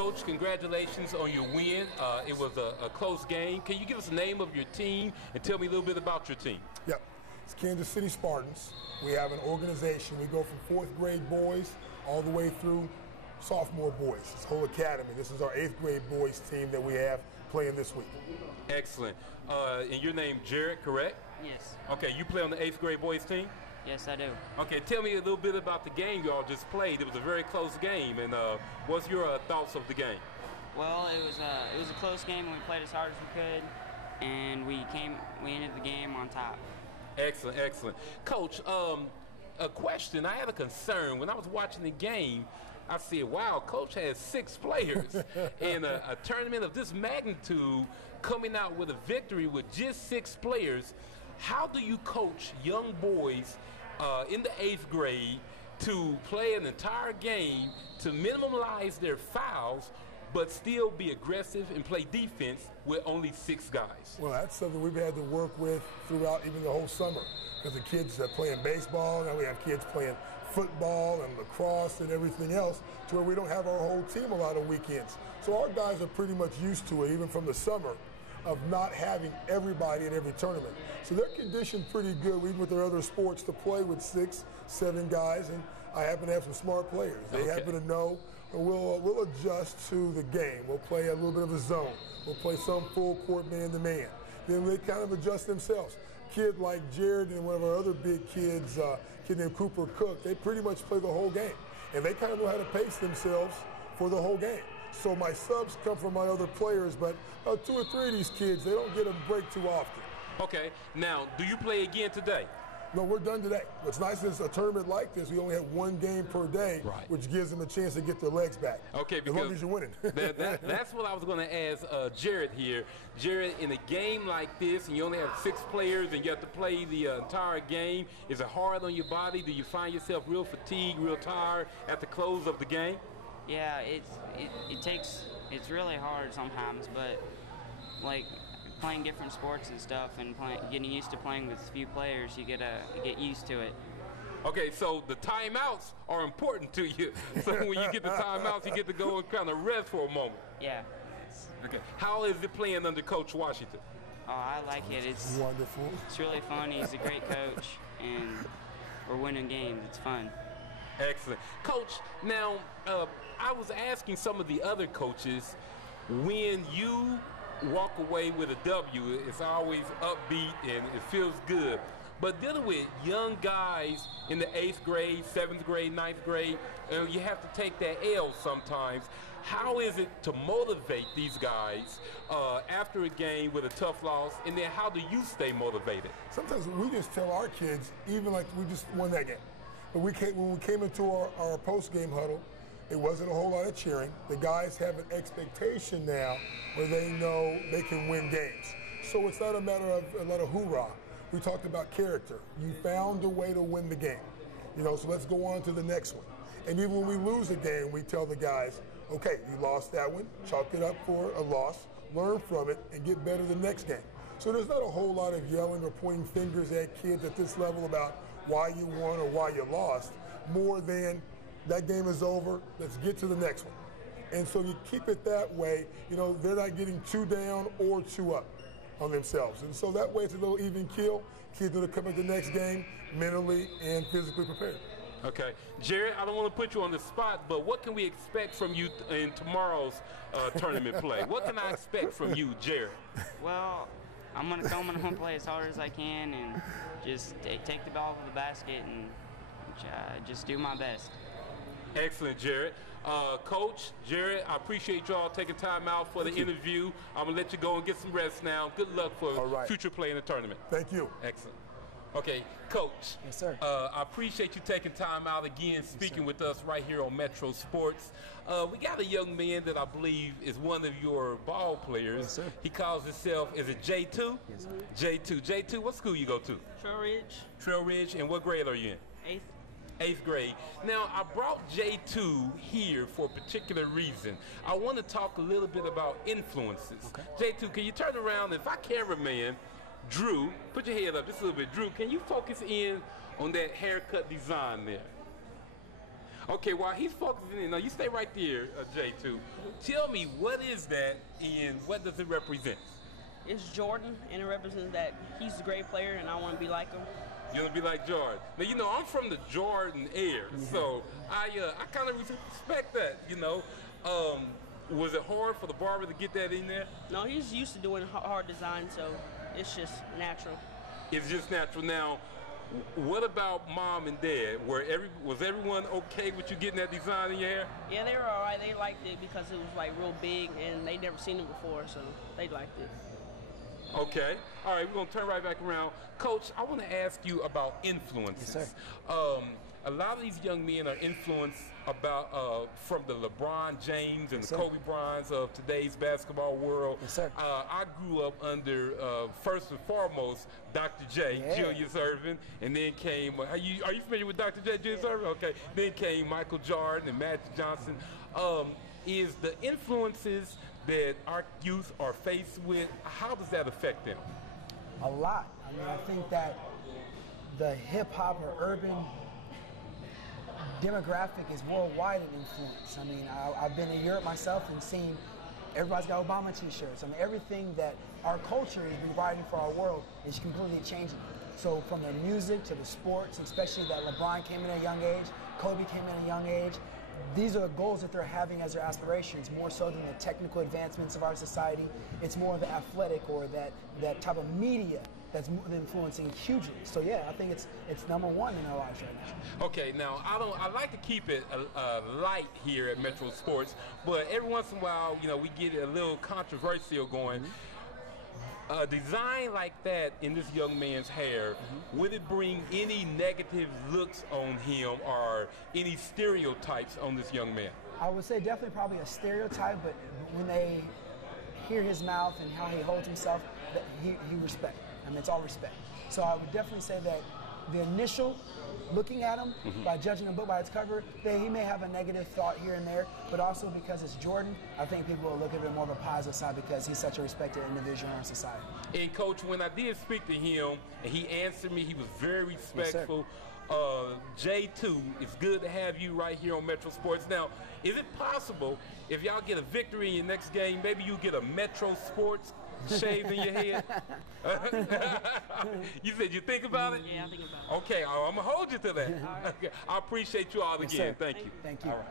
Coach, congratulations on your win. It was a close game. Can you give us the name of your team and tell me a little bit about your team? Yep. It's Kansas City Spartans. We have an organization. We go from 4th grade boys all the way through sophomore boys. It's whole academy. This is our 8th grade boys team that we have playing this week. Excellent. And your name, Jared, correct? Yes. Okay, you play on the 8th grade boys team? Yes, I do. Okay, tell me a little bit about the game you all just played. It was a very close game, and what's your thoughts of the game? Well, it was a close game, and we played as hard as we could, and we ended the game on top. Excellent, excellent. Coach, a question. I had a concern when I was watching the game. I said, wow, Coach has 6 players in a tournament of this magnitude, coming out with a victory with just 6 players. How do you coach young boys in the 8th grade to play an entire game to minimize their fouls but still be aggressive and play defense with only 6 guys? Well, that's something we've had to work with throughout even the whole summer, because the kids are playing baseball, now we have kids playing football and lacrosse and everything else, to where we don't have our whole team a lot of weekends. So our guys are pretty much used to it, even from the summer, of not having everybody in every tournament. So they're conditioned pretty good, even with their other sports, to play with 6, 7 guys, and I happen to have some smart players. They happen to know, and we'll adjust to the game. We'll play a little bit of a zone. We'll play some full court man-to-man. Then they kind of adjust themselves. Kid like Jared and one of our other big kids, kid named Cooper Cook, they pretty much play the whole game. And they kind of know how to pace themselves for the whole game. So my subs come from my other players, but 2 or 3 of these kids, they don't get a break too often. Okay, now, do you play again today? No, we're done today. What's nice is a tournament like this, we only have 1 game per day, right, which gives them a chance to get their legs back. Okay, because as long as you're winning. that's what I was going to ask Jared here. Jared, in a game like this, and you only have 6 players, and you have to play the entire game, is it hard on your body? Do you find yourself real fatigued, real tired at the close of the game? Yeah, it's really hard sometimes, but like playing different sports and stuff and getting used to playing with few players, you get used to it. Okay, so the timeouts are important to you. So when you get the timeouts, you get to go and kind of rest for a moment. Yeah. Okay. How is it playing under Coach Washington? Oh, I like it. It's wonderful. It's really fun. He's a great coach, and we're winning games. It's fun. Excellent. Coach, now I was asking some of the other coaches, when you walk away with a W, it's always upbeat and it feels good. But dealing with young guys in the 8th grade, 7th grade, 9th grade, you have to take that L sometimes. How is it to motivate these guys after a game with a tough loss, and then how do you stay motivated? Sometimes we just tell our kids, even like we just won that game. But when we came into our post-game huddle, it wasn't a whole lot of cheering. The guys have an expectation now where they know they can win games. So it's not a matter of a lot of hoorah. We talked about character. You found a way to win the game. So let's go on to the next one. And even when we lose a game, we tell the guys, okay, you lost that one, chalk it up for a loss, learn from it, and get better the next game. So there's not a whole lot of yelling or pointing fingers at kids at this level about why you won or why you lost, more than that game is over, let's get to the next one. And so you keep it that way, they're not getting 2 down or 2 up on themselves. And so that way it's a little even keel. Kids are going to come at the next game mentally and physically prepared. Okay. Jared, I don't want to put you on the spot, but what can we expect from you in tomorrow's tournament play? What can I expect from you, Jared? Well, I'm going to play as hard as I can and just take the ball to the basket and just do my best. Excellent, Jared. Coach, Jared, I appreciate y'all taking time out for the interview. I'm going to let you go and get some rest now. Good luck for future play in the tournament. Thank you. Excellent. Okay, Coach. Yes, sir. I appreciate you taking time out again, speaking with us right here on Metro Sports. We got a young man that I believe is one of your ball players. Yes, sir. He calls himself, is it J2? Yes, sir. J2. J2, what school you go to? Trail Ridge. Trail Ridge, and what grade are you in? 8th. 8th grade. Now, I brought J2 here for a particular reason. I want to talk a little bit about influences. Okay. J2, can you turn around? If I cameraman, Drew, put your head up just a little bit. Drew, can you focus in on that haircut design there? Okay, while he's focusing in, now you stay right there, J2. Tell me, what is that and what does it represent? It's Jordan, and it represents that he's a great player, and I want to be like him. You want to be like Jordan. Now, you know, I'm from the Jordan era, so I kind of respect that, you know. Was it hard for the barber to get that in there? No, he's used to doing hard design, so it's just natural. It's just natural. Now, what about mom and dad? Was everyone okay with you getting that design in your hair? Yeah, they were all right. They liked it because it was like real big, and they never seen it before, so they liked it. Okay. All right, we're going to turn right back around. Coach, I want to ask you about influences. Yes, sir. A lot of these young men are influenced from the LeBron James and Yes, the sir. Kobe Bryants of today's basketball world. Yes, sir. I grew up under, first and foremost, Dr. J, Yeah. Julius Erving, and then came, are you familiar with Dr. J, Julius Erving? Okay. Then came Michael Jordan and Magic Johnson. Is the influences that our youth are faced with, how does that affect them? A lot. I mean, I think that the hip hop or urban demographic is worldwide in influence. I mean, I've been in Europe myself and seen everybody's got Obama t-shirts. I mean, everything that our culture is providing for our world is completely changing. So from the music to the sports, especially that LeBron came in at a young age, Kobe came in at a young age, these are the goals that they're having as their aspirations, more so than the technical advancements of our society. It's more the athletic or that type of media that's influencing hugely. So yeah, I think it's number one in our lives right now. Okay, now I like to keep it light here at Metro Sports, but every once in a while, you know, we get a little controversial going. A design like that in this young man's hair, would it bring any negative looks on him or any stereotypes on this young man? I would say definitely probably a stereotype, but when they hear his mouth and how he holds himself, that he respect. I mean, it's all respect. So I would definitely say that the initial looking at him by judging a book by its cover, that he may have a negative thought here and there, but also because it's Jordan, I think people will look at it more of a positive side because he's such a respected individual in our society. And Coach, when I did speak to him and he answered me, he was very respectful. J2, it's good to have you right here on Metro Sports. Now, is it possible if y'all get a victory in your next game, maybe you get a Metro Sports shaved in your head? You said you think about it? Yeah, I think about it. Okay, I'm going to hold you to that. All right. Okay, I appreciate you all again. Yes, sir. Thank you. Thank you. All right.